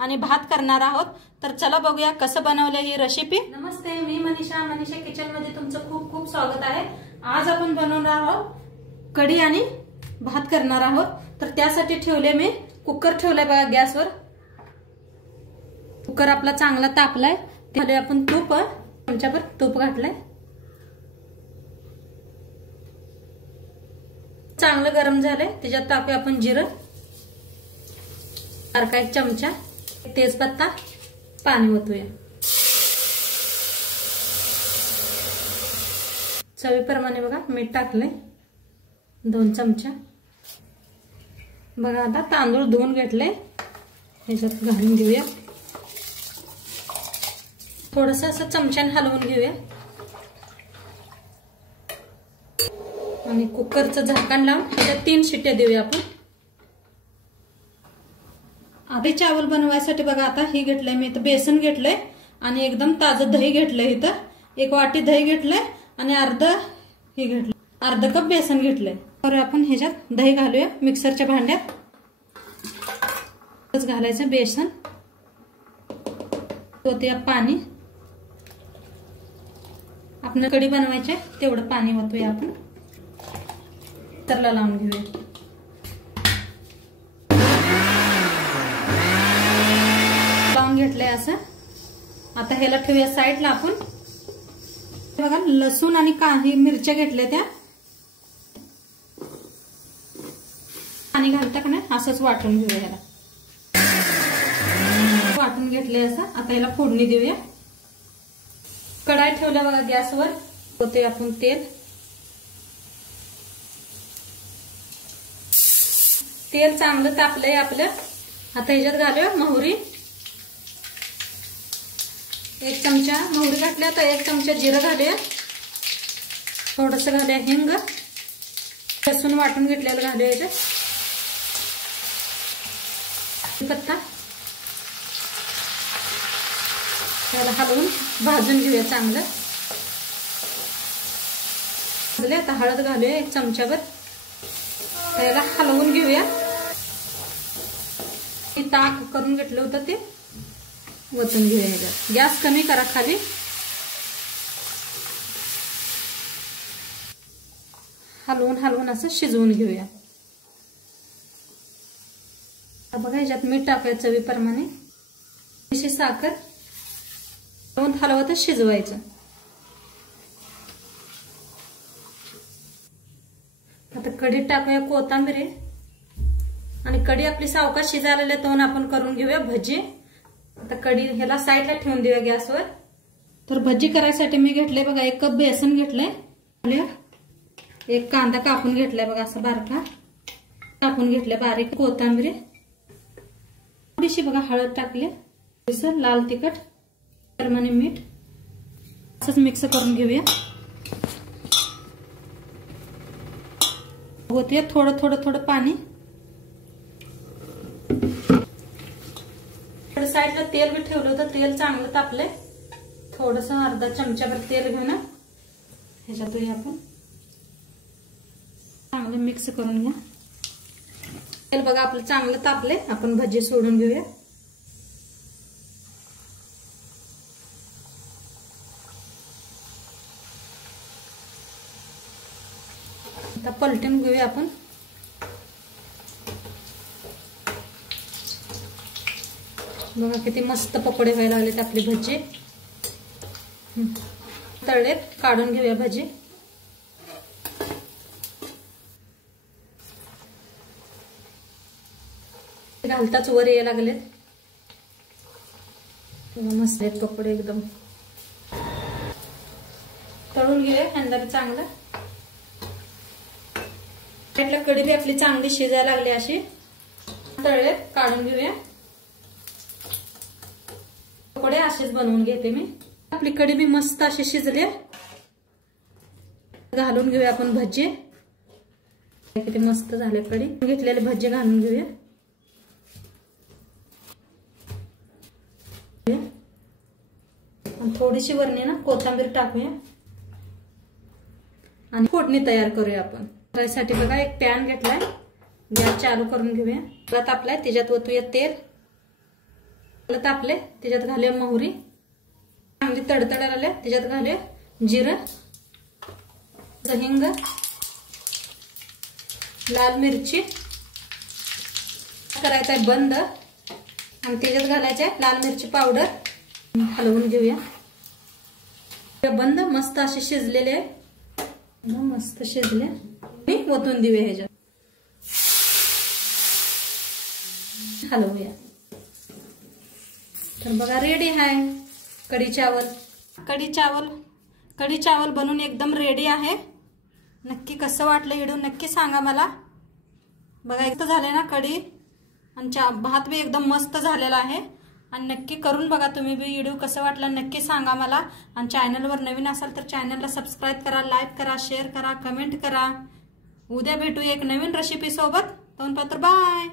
आणि भात करणार आहोत। तर चला बघूया कसं बनवलं ही रेसिपी। नमस्ते, मी मनीषा किचन मध्ये तुमचं खूप खूप स्वागत आहे। आज आपण बनवणार आहोत कढी आणि भात करणार आहोत। तर त्यासाठी ठेवले मी कुकर ठेवलाय बघा गॅसवर। कुकर आपला चांगला तापलाय, त्यामध्ये आपण तूप चमचाभर तूप घातलंय। चांगलं गरम झालंय, त्याच्यात टाकूया आपण जिरं, अर्धा एक चमचा तेजपत्ता, पाणी ओतूया। चवीप्रमाणे बघा मीठ टाकलंय 2 चमचा। बघा आता तांदूळ धुवून घेतले, ह्याच्यात घालून घेऊया। थोडंसं असं चमच्याने हलवून घेऊया आणि कुकरचं झाकण लावून ह्याच्यात 3 शिट्ट्या देऊया आपण। आधी चावल बनवायसाठी बघा आता हे घेतलंय मी, इथं बेसन घेतलंय आणि एकदम ताजं दही घेतलंय। इथं 1 वाटी दही घेतलंय आणि अर्धा कप बेसन घेतलंय। तर आपण ह्याच्यात दही घालूया मिक्सरच्या भांड्यात। घालायचं बेसन, ओतूया पाणी, आपण कढी बनवायचे तेवढं पाणी ओतूया आपण। तरला लावून घेऊया। लावून घेतलंय असं। आता ह्याला ठेवूया साईडला आपण। बघा लसूण आणि काही मिरच्या घेतल्या, त्या पाणी घालता का नाही असंच वाटून घेऊया। ह्याला वाटून घेतले असं। आता ह्याला फोडणी देऊया। कढाई ठेवल्या बघा गॅसवर, होते आपण तेल। तेल चांगलं तापलंय आपलं। आता ह्याच्यात घालूया मोहरी, 1 चमचा मोहरी घातल्या, तर 1 चमचा जिरं घालूया। थोडस घालूया हिंग, लसूण वाटून घेतलेलं घालूया याच्यात, पत्ता। त्याला हलवून भाजून घेऊया चांगलं। आता हळद घालूया 1 चमचाभर, त्याला हलवून घेऊया। ताक करून घेतलं होतं ते वतून घेऊया ह्याच्यात। गॅस कमी करा खाली। हलवून असं शिजवून घेऊया। बघा ह्याच्यात मीठ टाकायचं चवीप्रमाणे, थोडीशी साखर, हलवतच शिजवायचं। आता कढीत टाकूया कोथिंबीर आणि कढी आपली सावकाश शिजायला तोन आपण करून घेऊया भजी। आता कढी ह्याला साईडला ठेवून देऊया गॅसवर। तर भजी करायसाठी मी घेतले बघा 1 कप बेसन घेतलंय, 1 कांदा कापून घेतलाय बघा असं बारका कापून घेतलाय बारीक, कोथिंबीर थोडीशी बघा, हळद टाकले, लाल तिखट, प्रमाणे मीठ, असंच मिक्स करून घेऊया। होते थोडं पाणी। साईडला तेल बी ठेवलं होतं, तेल चांगलं तापलंय। थोडस अर्धा चमचाभर तेल घेऊन ह्याच्यात आपण चांगलं मिक्स करून घ्या। तेल बघा आपलं चांगलं तापलंय, आपण भजी सोडून घेऊया। आता पलटून घेऊया आपण। बघा किती मस्त पकोडे व्हायला लागलेत आपली भजी। तळलेत, काढून घेऊया भजी। घालताच वर यायला लागलेत, मस्त आहेत पकोडे एकदम। तळून घेऊया अंदाज चांगलं। साईडला कढी बी आपली चांगली शिजायला लागली अशी। तळलेत, काढून घेऊया। पकोडे असेच बनवून घेते मी। आपली कढी बी मस्त अशी शिजली, घालून घेऊया आपण भजी। किती मस्त झाले कढी। घेतलेले भजी घालून घेऊया। थोडीशी वरणी ना कोथिंबीर टाकूया आणि फोडणी तयार करूया आपण। त्यासाठी बघा 1 पॅन घेतलाय, गॅस चालू करून घेऊया। परत आपल्या त्याच्यात ओतूया तेल, तापले त्याच्यात घालूया मोहरी, चांगली तडतडायला आल्या त्याच्यात घालूया जिरं, हिंग, लाल मिरची करायचा आहे बंद आणि त्याच्यात घालायचे लाल मिरची पावडर. हलवून घेऊया. बंद मस्त असे शिजलेले, मस्त शिजले. ओतून देऊया ह्याच्यात, हलवूया. तर बघा रेडी आहे कढी चावल. कढी चावल बनून एकदम रेडी आहे. नक्की कसं वाटलं व्हिडिओ नक्की सांगा मला. बघा इथं झाले ना कढी आणि भात बी एकदम मस्त झालेला आहे. आणि नक्की करून बघा तुम्ही बी. व्हिडिओ कसं वाटलं नक्की सांगा मला. आणि चॅनलवर नवीन असाल तर चॅनलला सबस्क्राईब करा, लाईक करा, शेअर करा, कमेंट करा. उद्या भेटू एक नवीन रेसिपी सोबत. तोपर्यंत बाय.